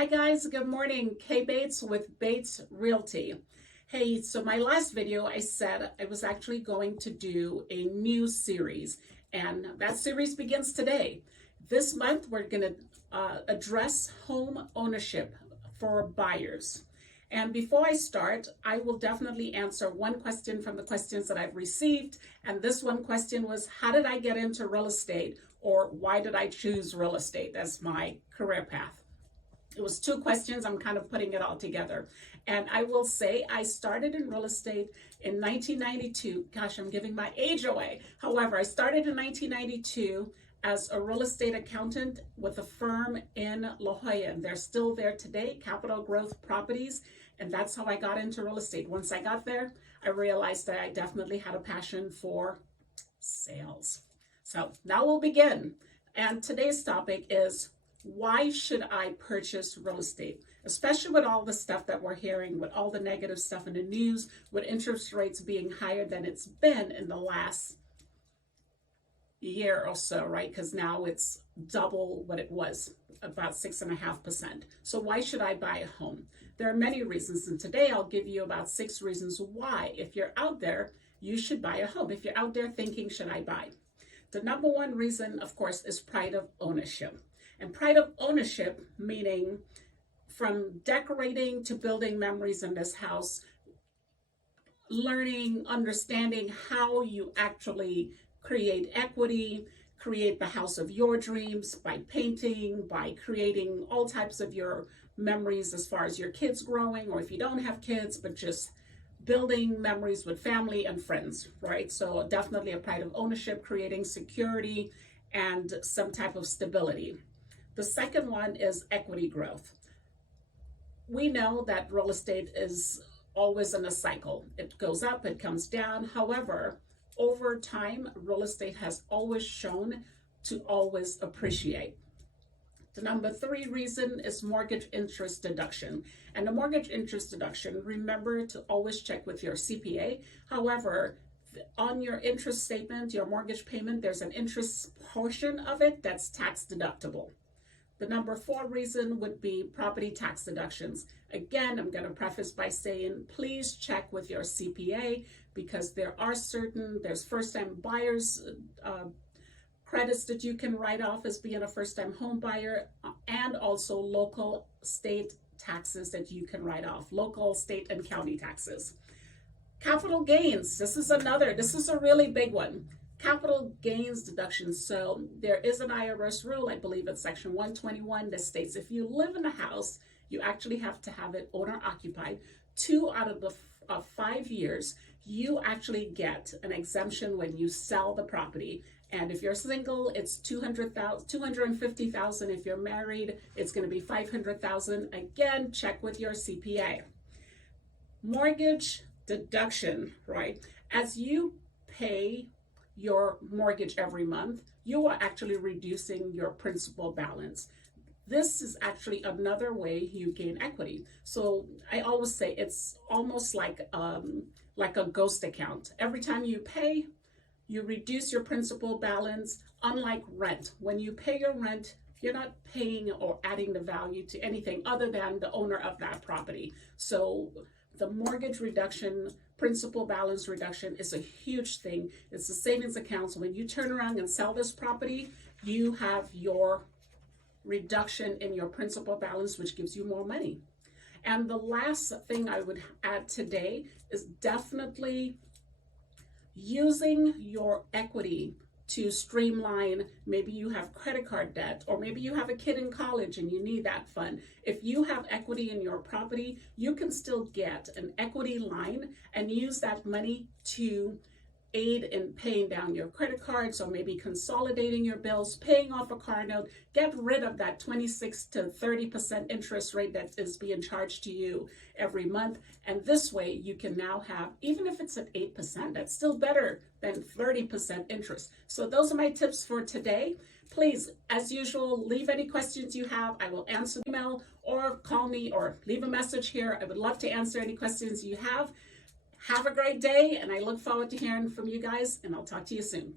Hi guys, good morning. Kay Bates with Bates Realty. Hey, so my last video I said I was actually going to do a new series, and that series begins today. This month we're going to address home ownership for buyers. And before I start, I will definitely answer one question from the questions that I've received. And this one question was, how did I get into real estate, or why did I choose real estate as my career path? It was two questions. I'm kind of putting it all together. And I will say I started in real estate in 1992. Gosh, I'm giving my age away. However, I started in 1992 as a real estate accountant with a firm in La Jolla. And they're still there today, Capital Growth Properties. And that's how I got into real estate. Once I got there, I realized that I definitely had a passion for sales. So now we'll begin. And today's topic is, why should I purchase real estate? Especially with all the stuff that we're hearing, with all the negative stuff in the news, with interest rates being higher than it's been in the last year or so, right? Because now it's double what it was, about 6.5%. So why should I buy a home? There are many reasons, and today I'll give you about 6 reasons why, if you're out there, you should buy a home. If you're out there thinking, should I buy? The number one reason, of course, is pride of ownership. And pride of ownership, meaning from decorating to building memories in this house, learning, understanding how you actually create equity, create the house of your dreams by painting, by creating all types of your memories as far as your kids growing, or if you don't have kids, but just building memories with family and friends, right? So definitely a pride of ownership, creating security and some type of stability. The second one is equity growth. We know that real estate is always in a cycle. It goes up, it comes down. However, over time, real estate has always shown to always appreciate. The number 3 reason is mortgage interest deduction. And the mortgage interest deduction, remember to always check with your CPA. However, on your interest statement, your mortgage payment, there's an interest portion of it that's tax deductible. The number 4 reason would be property tax deductions. Again, I'm going to preface by saying, please check with your CPA, because there's first-time buyers credits that you can write off as being a first-time home buyer, and also local state taxes that you can write off, local, state, and county taxes. Capital gains, this is a really big one. Capital gains deduction. So there is an IRS rule, I believe it's section 121, that states if you live in a house, you actually have to have it owner occupied 2 out of the 5 years. You actually get an exemption when you sell the property. And if you're single, it's $250,000. If you're married, it's going to be $500,000. Again, check with your CPA. Mortgage deduction, right? As you pay your mortgage every month, you are actually reducing your principal balance. This is actually another way you gain equity. So I always say it's almost like a ghost account. Every time you pay, you reduce your principal balance. Unlike rent, when you pay your rent, you're not paying or adding the value to anything other than the owner of that property. So the mortgage reduction, principal balance reduction is a huge thing. It's the savings account. So when you turn around and sell this property, you have your reduction in your principal balance, which gives you more money. And the last thing I would add today is definitely using your equity to streamline. Maybe you have credit card debt, or maybe you have a kid in college and you need that fund. If you have equity in your property, you can still get an equity line and use that money to aid in paying down your credit cards, or maybe consolidating your bills, paying off a car note. Get rid of that 26 to 30% interest rate that is being charged to you every month. And this way you can now have, even if it's at 8%, that's still better than 30% interest. So those are my tips for today. Please, as usual, leave any questions you have. I will answer email or call me or leave a message here. I would love to answer any questions you have. Have a great day, and I look forward to hearing from you guys, and I'll talk to you soon.